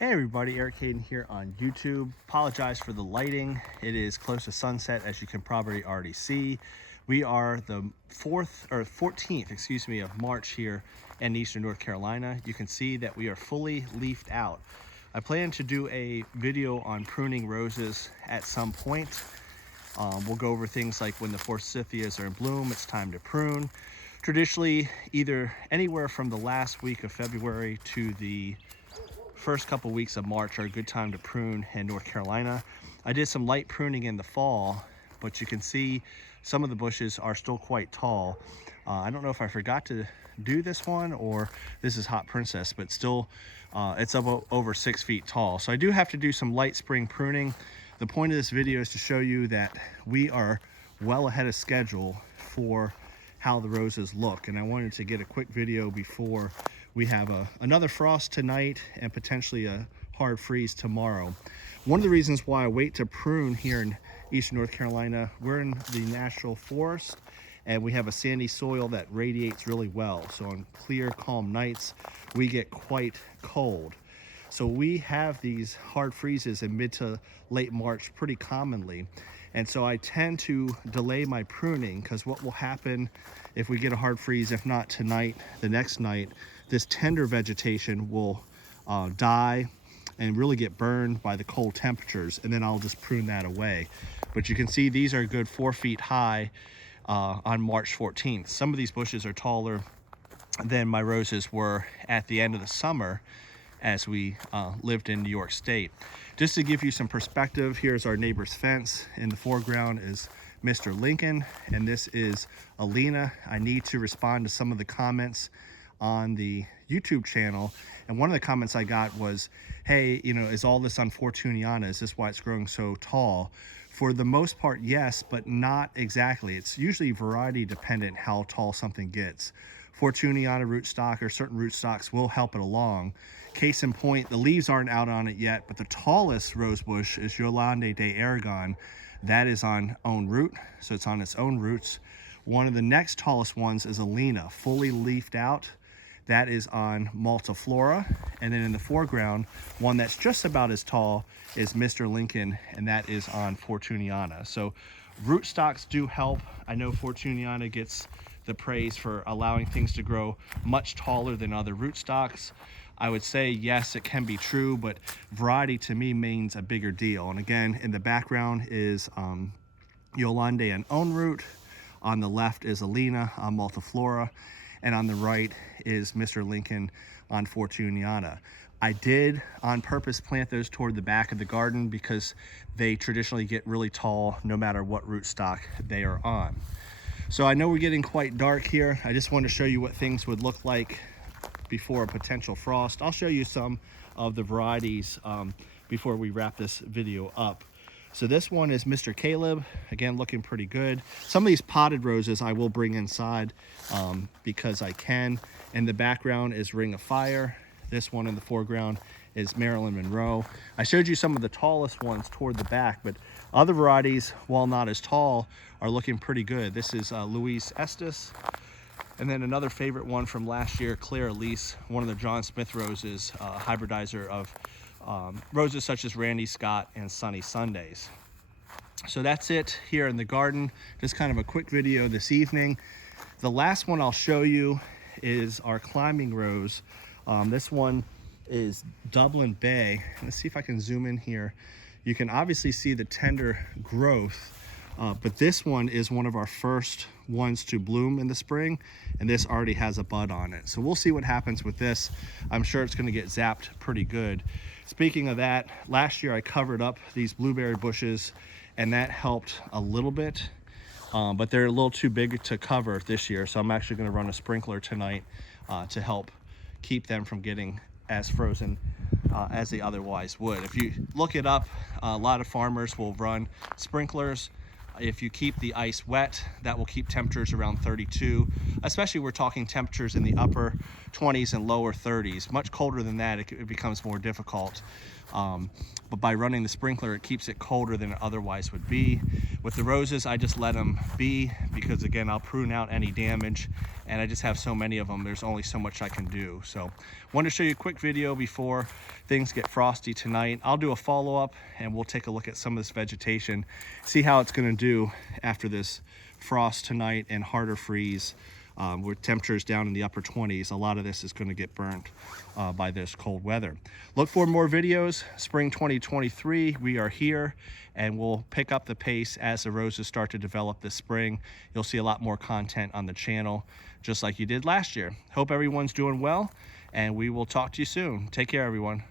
Hey everybody, Eric Hayden here on YouTube. Apologize for the lighting. It is close to sunset, as you can probably already see. We are the 14th, of March here in Eastern North Carolina. You can see that we are fully leafed out. I plan to do a video on pruning roses at some point. We'll go over things like when the forsythias are in bloom, it's time to prune. Traditionally, either anywhere from the last week of February to the first couple weeks of March are a good time to prune in North Carolina. I did some light pruning in the fall, but you can see some of the bushes are still quite tall. I don't know if I forgot to do this one or this is Hot Princess, but still it's up over 6 feet tall. So I do have to do some light spring pruning. The point of this video is to show you that we are well ahead of schedule for how the roses look, and I wanted to get a quick video before we have another frost tonight and potentially a hard freeze tomorrow. One of the reasons why I wait to prune here in Eastern North Carolina, we're in the national forest and we have a sandy soil that radiates really well. So on clear, calm nights, we get quite cold. So we have these hard freezes in mid to late March pretty commonly. And so I tend to delay my pruning, because what will happen if we get a hard freeze, if not tonight, the next night, this tender vegetation will die and really get burned by the cold temperatures, and then I'll just prune that away. But you can see these are a good 4 feet high on March 14th. Some of these bushes are taller than my roses were at the end of the summer as we lived in New York State. Just to give you some perspective, here's our neighbor's fence. In the foreground is Mr. Lincoln, and this is Alina. I need to respond to some of the comments on the YouTube channel, and one of the comments I got was, hey, you know, is all this on Fortuniana? Is this why it's growing so tall? For the most part, yes, but not exactly. It's usually variety dependent how tall something gets. Fortuniana rootstock or certain rootstocks will help it along. Case in point, the leaves aren't out on it yet, but the tallest rose bush is Yolande de Aragon. That is on own root, so it's on its own roots. One of the next tallest ones is Alina, fully leafed out. That is on Multiflora. And then in the foreground, one that's just about as tall is Mr. Lincoln, and that is on Fortuniana. So rootstocks do help. I know Fortuniana gets the praise for allowing things to grow much taller than other rootstocks. I would say yes, it can be true, but variety to me means a bigger deal. And again, in the background is Yolande on own root. On the left is Alina on Multiflora, and on the right is Mr. Lincoln on Fortuniana. I did on purpose plant those toward the back of the garden because they traditionally get really tall no matter what rootstock they are on. So I know we're getting quite dark here. I just want to show you what things would look like before a potential frost. I'll show you some of the varieties before we wrap this video up. So this one is Mr. Caleb, again looking pretty good. Some of these potted roses I will bring inside because I can. In the background is Ring of Fire. This one in the foreground is Marilyn Monroe. I showed you some of the tallest ones toward the back, but other varieties, while not as tall, are looking pretty good. This is Louise Estes. And then another favorite one from last year, Claire Elise, one of the John Smith roses, hybridizer of roses such as Randy Scott and Sunny Sundays. So that's it here in the garden. Just kind of a quick video this evening. The last one I'll show you is our climbing rose. This one is Dublin Bay. Let's see if I can zoom in here. You can obviously see the tender growth, but this one is one of our first ones to bloom in the spring, and this already has a bud on it. So we'll see what happens with this. I'm sure it's going to get zapped pretty good. Speaking of that, last year I covered up these blueberry bushes, and that helped a little bit, but they're a little too big to cover this year. So I'm actually going to run a sprinkler tonight to help keep them from getting as frozen as they otherwise would. If you look it up, a lot of farmers will run sprinklers. If you keep the ice wet, that will keep temperatures around 32, especially we're talking temperatures in the upper 20s and lower 30s. Much colder than that, it becomes more difficult. But by running the sprinkler, it keeps it colder than it otherwise would be. With the roses, I just let them be because, again, I'll prune out any damage, and I just have so many of them, there's only so much I can do. So wanted to show you a quick video before things get frosty tonight. I'll do a follow-up and we'll take a look at some of this vegetation, see how it's going to do after this frost tonight and harder freeze. With temperatures down in the upper 20s, a lot of this is going to get burnt by this cold weather. Look for more videos. Spring 2023, we are here, and we'll pick up the pace as the roses start to develop this spring. You'll see a lot more content on the channel, just like you did last year. Hope everyone's doing well, and we will talk to you soon. Take care, everyone.